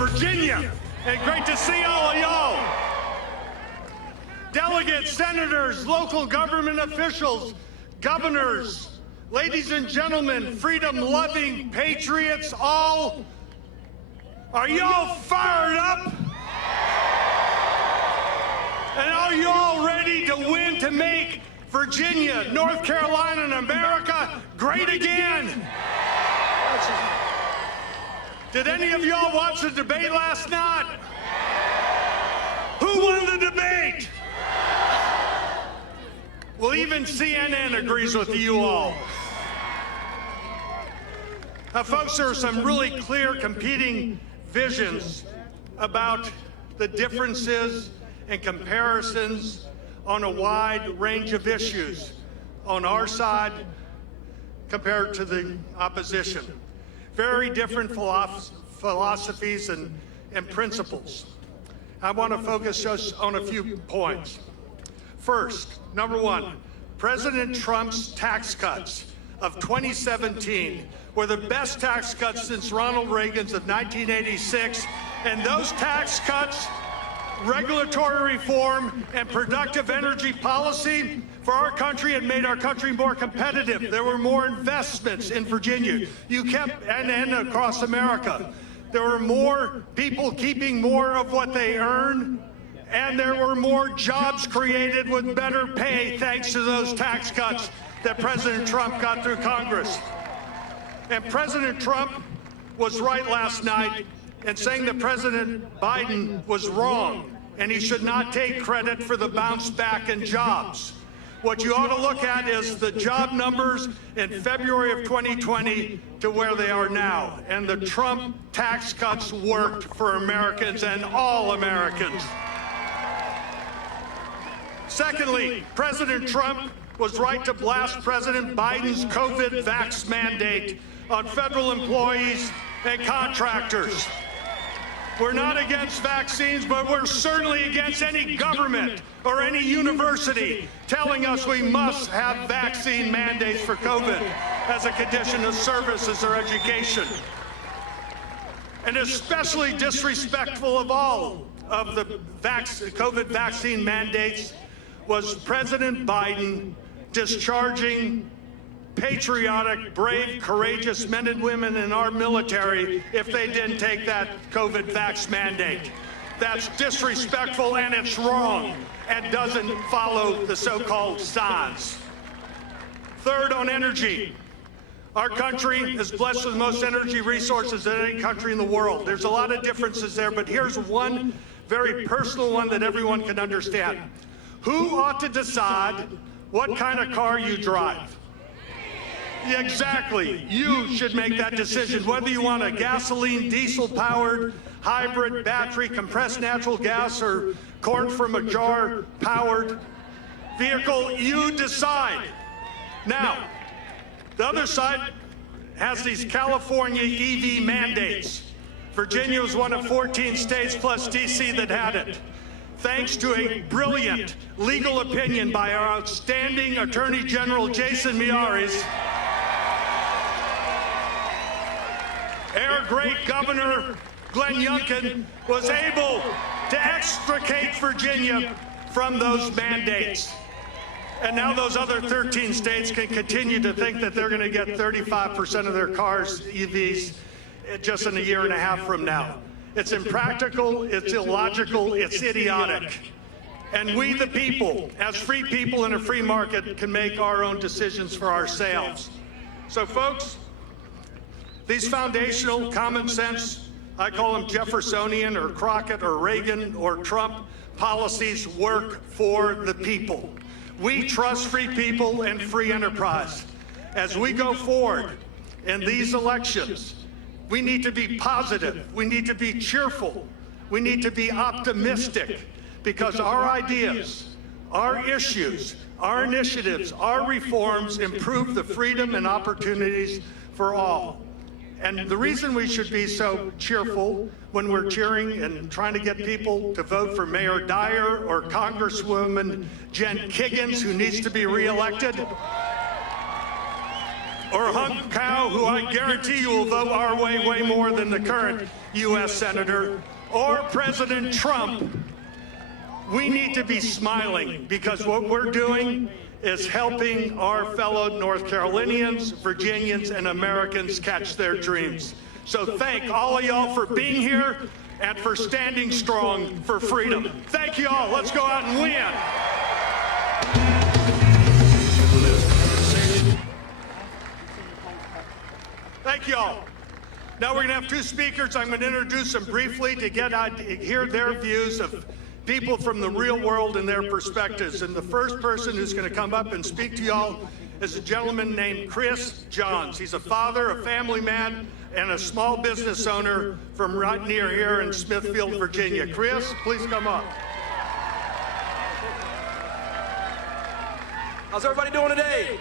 Virginia, and great to see all of y'all. Delegates, senators, local government officials, governors, ladies and gentlemen, freedom-loving patriots, all, are y'all fired up? And are you all ready to win to make Virginia, North Carolina, and America great again? Did any of y'all watch the debate last night? Who won the debate? Well, even CNN agrees with you all. Now, folks, there are some really clear competing visions about the differences and comparisons on a wide range of issues on our side compared to the opposition. Very different philosophies and principles. I want to focus just on a few points. First, number one, President Trump's tax cuts of 2017 were the best tax cuts since Ronald Reagan's of 1986, and those tax cuts, regulatory reform, and productive energy policy for our country had made our country more competitive. There were more investments in Virginia. And across America. There were more people keeping more of what they earn, and there were more jobs created with better pay thanks to those tax cuts that President Trump got through Congress. And President Trump was right last night in saying that President Biden was wrong, and he should not take credit for the bounce back in jobs. What you ought to look at is the job numbers in February of 2020 to where they are now. And the Trump tax cuts worked for Americans and all Americans. Secondly, President Trump was right to blast President Biden's COVID vax mandate on federal employees and contractors. We're not against vaccines, but we're certainly against any government or any university telling us we must have vaccine mandates for COVID as a condition of services or education. And especially disrespectful of all of the COVID vaccine mandates was President Biden discharging patriotic, brave, courageous men and women in our military if they didn't take that COVID vax mandate. That's disrespectful, and it's wrong, and doesn't follow the so-called science. Third, on energy. Our country is blessed with the most energy resources than any country in the world. There's a lot of differences there, but here's one very personal one that everyone can understand. Who ought to decide what kind of car you drive? Yeah, exactly. You should make that decision, whether you want a gasoline, diesel-powered, hybrid, battery, compressed natural gas, or corn from a jar powered vehicle. You decide. Now, the other side has these California EV mandates. Virginia was one of 14 states plus DC that had it. Thanks to a brilliant legal opinion by our outstanding Attorney General Jason Miyares, our great Governor Glenn Youngkin was able to extricate Virginia from those mandates. And now those other 13 states can continue to think that they're going to get 35% of their cars EVs just in a year and a half from now. It's impractical, it's illogical, it's idiotic. And we, the people, as free people in a free market, can make our own decisions for ourselves. So, folks, these foundational common sense, I call them Jeffersonian or Crockett or Reagan or Trump policies, work for the people. We trust free people and free enterprise. As we go forward in these elections, we need to be positive. We need to be cheerful. We need to be optimistic, because our ideas, our issues, our initiatives, our reforms improve the freedom and opportunities for all. And the reason we should be so cheerful when we're cheering and trying to get people to vote for Mayor Dyer or Congresswoman Jen Kiggans, who needs to be reelected, or Hunk Cow, who I guarantee you will vote our way more than the current U.S. Senator, or President Trump, we need to be smiling, because what we're doing is helping our fellow North Carolinians, Virginians, and Americans catch their dreams. So thank all of y'all for being here and for standing strong for freedom. Thank you all. Let's go out and win. Thank you all. Now we're going to have two speakers. I'm going to introduce them briefly to hear their views of people from the real world and their perspectives. And the first person who's going to come up and speak to y'all is a gentleman named Chris Johns. He's a father, a family man, and a small business owner from right near here in Smithfield, Virginia. Chris, please come up. How's everybody doing today?